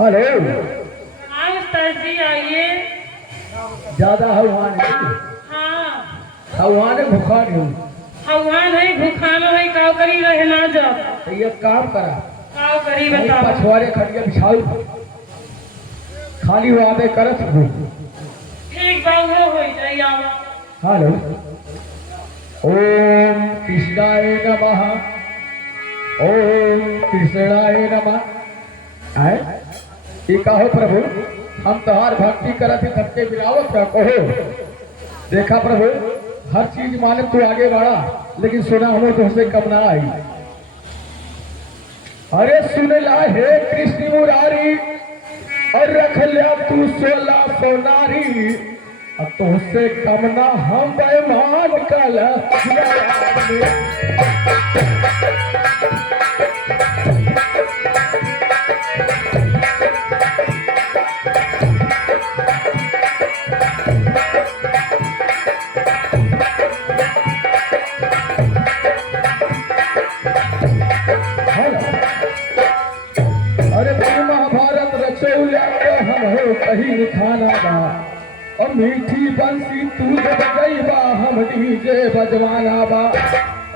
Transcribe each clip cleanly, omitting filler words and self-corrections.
Hello. हाँ उस्ताद जी आइए। ज्यादा हवान नहीं। हाँ हवान भूखा नहीं। हवान है भूखाना है काव करी रहे ना जब तो ये काम करा काव करी बताओ। पछवारे खड़िया बिछाऊ खाली वो आदे करत हो। ठीक बा वो हो जाई आवा। हेलो। ओम कृष्णाय नमः। ओम कृष्णाय नमः। आए ये कहो प्रभु हम तोहार भक्ति करत ही थके बिलावत क्या कहो। देखा प्रभु हर चीज माने तू आगे बढ़ा लेकिन सुना हमें तुमसे कम ना आई। अरे सुन ला हे कृष्ण मुरारी और रख लिया तू 1600 नारी अब तुमसे कम ना हम बेमान कल। अरे महाभारत रचौलिया हम हो कहीं खाना बा और मीठी बंसी तू गई बा हम डीजे बजवाना बा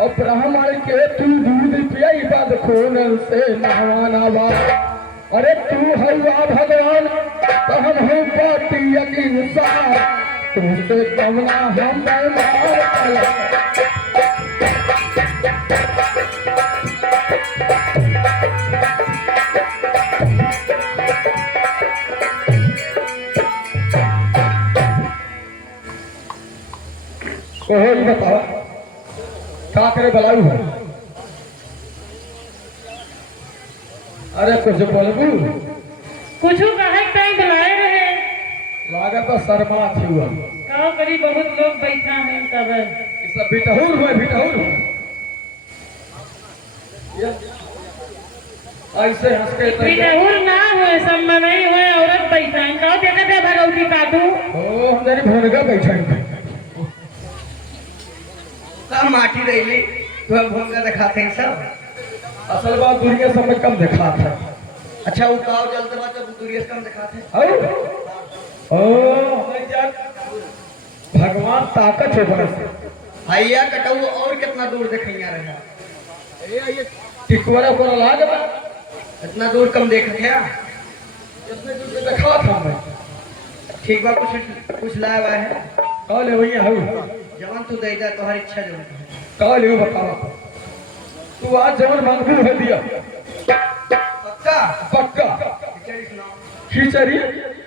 और ब्राह्मण के तू दूध पियई बद खून से नहवाना बा। अरे तू हवा भगवान तो हम हो पाती यकीन सा तुमसे कमना हम बेमार। बताओ क्या करे बलाऊ है। अरे कुछ बोलबू कुछ कहे कहीं बुलाए रहे लागत तो शर्मा थी हुआ काव करी बहुत लोग बैठा हैं तब इसलिए बिटहूर हुए बिटहूर ऐसे हंस के बिटहूर ना हुए सब में नहीं हुए औरत बैठा है काव देखा थे भगवती काटू ओ हम तेरी भोनगा बैठा है माटी रही तो हम भोंगा दिखाते हैं सब। असल बात दुनिया सब में कम दिखा था। अच्छा वो काव जलते बात जब दुनिया से कम दिखाते हैं। भगवान ताकत हो बरस भैया कटऊ और कितना दूर दिखैया रहा टिकवरा को लाग बा इतना दूर कम देख क्या इतने दूर से दिखा था मैं। ठीक बा कुछ लाया हुआ है कल भैया हो जवान तू दे तो हर इच्छा जो कल हो बताओ तू आज जवन मांगू है दिया पक्का पक्का खिचड़ी